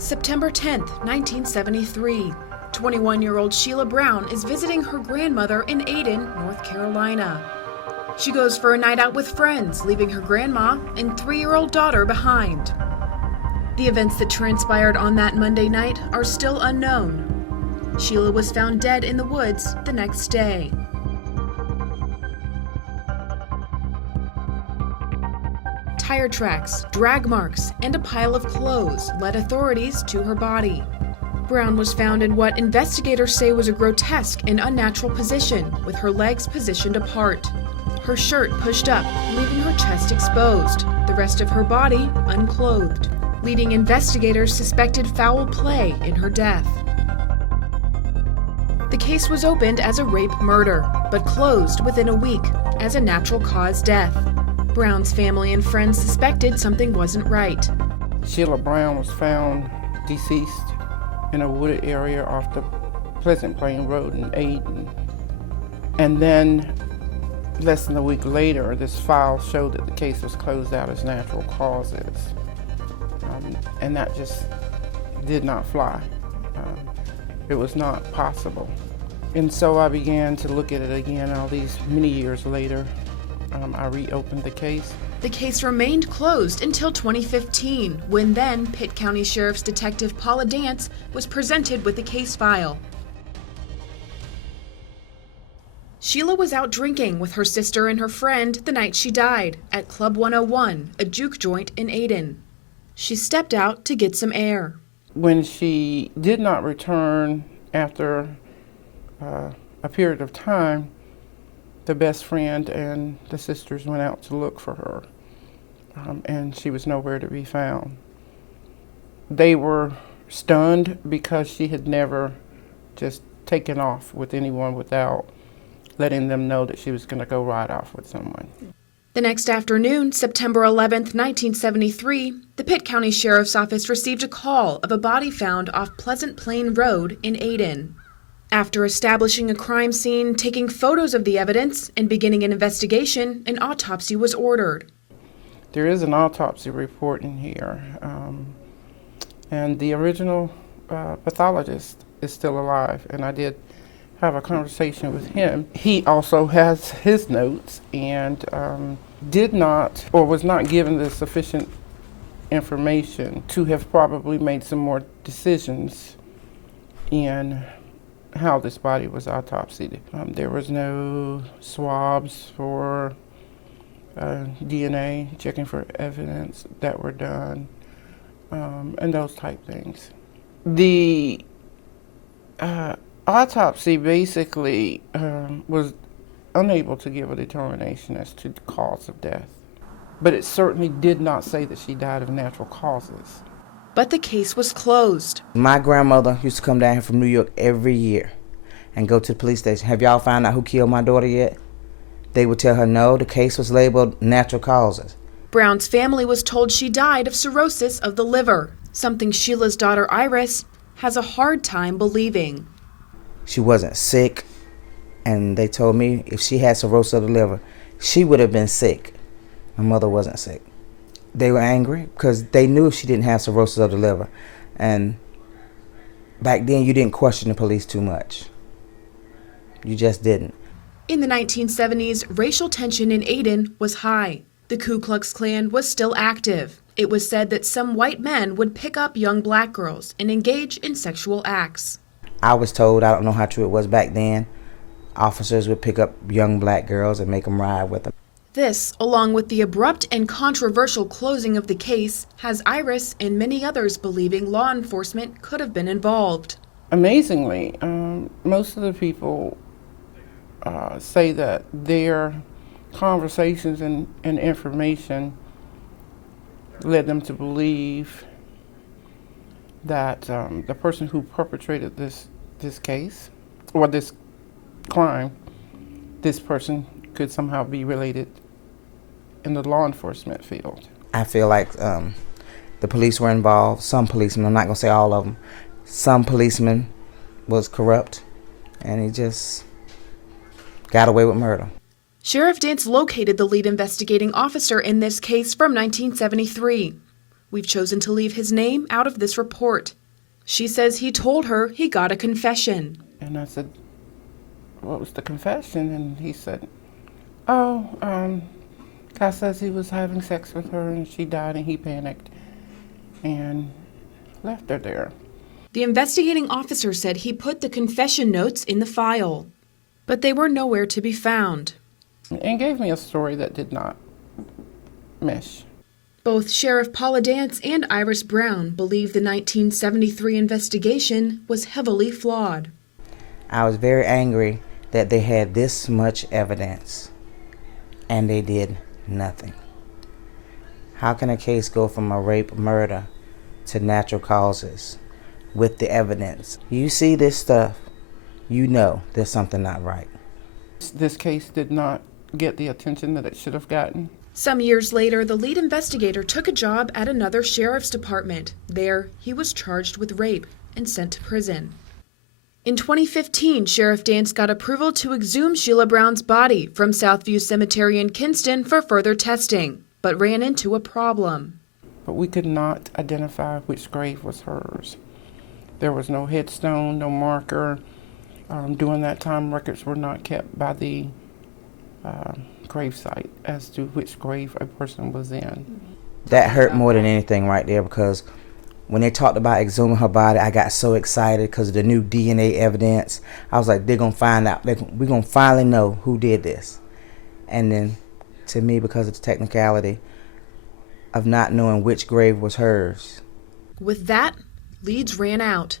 September 10th, 1973. 21-year-old Sheila Brown is visiting her grandmother in Ayden, North Carolina. She goes for a night out with friends, leaving her grandma and 3-year-old daughter behind. The events that transpired on that Monday night are still unknown. Sheila was found dead in the woods the next day. Tire tracks, drag marks, and a pile of clothes led authorities to her body. Brown was found in what investigators say was a grotesque and unnatural position, with her legs positioned apart. Her shirt pushed up, leaving her chest exposed, the rest of her body unclothed. Leading investigators suspected foul play in her death. The case was opened as a rape murder, but closed within a week as a natural cause death. Brown's family and friends suspected something wasn't right. Sheila Brown was found deceased in a wooded area off the Pleasant Plain Road in Ayden. And then, less than a week later, this file showed that the case was closed out as natural causes. And that just did not fly. It was not possible. And so I began to look at it again all these many years later. I reopened the case. The case remained closed until 2015, when then Pitt County Sheriff's Detective Paula Dance was presented with the case file. Sheila was out drinking with her sister and her friend the night she died at Club 101, a juke joint in Ayden. She stepped out to get some air. When she did not return after a period of time, the best friend and the sisters went out to look for her, and she was nowhere to be found. They were stunned because she had never just taken off with anyone without letting them know that she was going to go ride off with someone. The next afternoon, September 11th, 1973, the Pitt County Sheriff's Office received a call of a body found off Pleasant Plain Road in Ayden. After establishing a crime scene, taking photos of the evidence, and beginning an investigation, an autopsy was ordered. There is an autopsy report in here, and the original pathologist is still alive, and I did have a conversation with him. He also has his notes and did not, or was not given the sufficient information to have probably made some more decisions in how this body was autopsied. There was no swabs for DNA, checking for evidence that were done, and those type things. The autopsy basically was unable to give a determination as to the cause of death, but it certainly did not say that she died of natural causes. But the case was closed. My grandmother used to come down here from New York every year and go to the police station. Have y'all found out who killed my daughter yet? They would tell her no, the case was labeled natural causes. Brown's family was told she died of cirrhosis of the liver, something Sheila's daughter Iris has a hard time believing. She wasn't sick, and they told me if she had cirrhosis of the liver, she would have been sick. My mother wasn't sick. They were angry because they knew she didn't have cirrhosis of the liver. And back then, you didn't question the police too much. You just didn't. In the 1970s, racial tension in Ayden was high. The Ku Klux Klan was still active. It was said that some white men would pick up young black girls and engage in sexual acts. I was told, I don't know how true it was back then, officers would pick up young black girls and make them ride with them. This, along with the abrupt and controversial closing of the case, has Iris and many others believing law enforcement could have been involved. Amazingly, most of the people say that their conversations and information led them to believe that the person who perpetrated this case, or this crime, this person could somehow be related in the law enforcement field. I feel like the police were involved. Some policemen, I'm not going to say all of them, some policemen was corrupt, and he just got away with murder. Sheriff Dance located the lead investigating officer in this case from 1973. We've chosen to leave his name out of this report. She says he told her he got a confession. And I said, what was the confession? And he said, guy says he was having sex with her and she died and he panicked and left her there. The investigating officer said he put the confession notes in the file, but they were nowhere to be found. And gave me a story that did not mesh. Both Sheriff Paula Dance and Iris Brown believe the 1973 investigation was heavily flawed. I was very angry that they had this much evidence and they did nothing. How can a case go from a rape murder to natural causes with the evidence? You see this stuff, you know there's something not right. This case did not get the attention that it should have gotten. Some years later, the lead investigator took a job at another sheriff's department. There, he was charged with rape and sent to prison. In 2015, Sheriff Dance got approval to exhume Sheila Brown's body from Southview Cemetery in Kinston for further testing, but ran into a problem. But we could not identify which grave was hers. There was no headstone, no marker. During that time, records were not kept by the gravesite as to which grave a person was in. That hurt more than anything right there, because when they talked about exhuming her body, I got so excited because of the new DNA evidence. I was like, they're going to find out. We're going to finally know who did this. And then, to me, because of the technicality of not knowing which grave was hers. With that, leads ran out.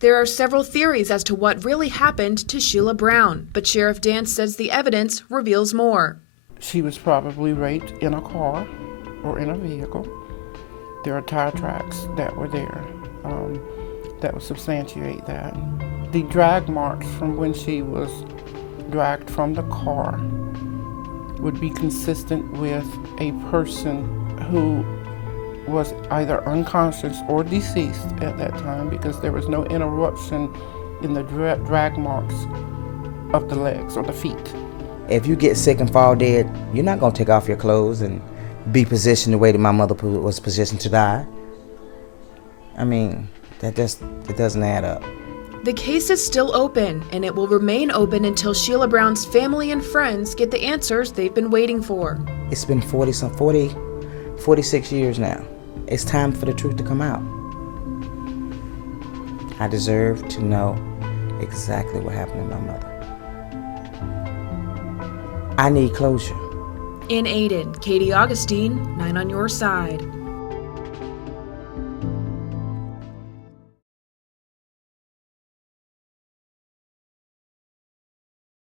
There are several theories as to what really happened to Sheila Brown, but Sheriff Dance says the evidence reveals more. She was probably raped in a car or in a vehicle. There are tire tracks that were there that would substantiate that. The drag marks from when she was dragged from the car would be consistent with a person who was either unconscious or deceased at that time, because there was no interruption in the drag marks of the legs or the feet. If you get sick and fall dead, you're not going to take off your clothes and be positioned the way that my mother was positioned to die. I mean, that doesn't add up. The case is still open, and it will remain open until Sheila Brown's family and friends get the answers they've been waiting for. It's been 46 years now. It's time for the truth to come out. I deserve to know exactly what happened to my mother. I need closure. In Aden, Katie Augustine, 9 on Your Side.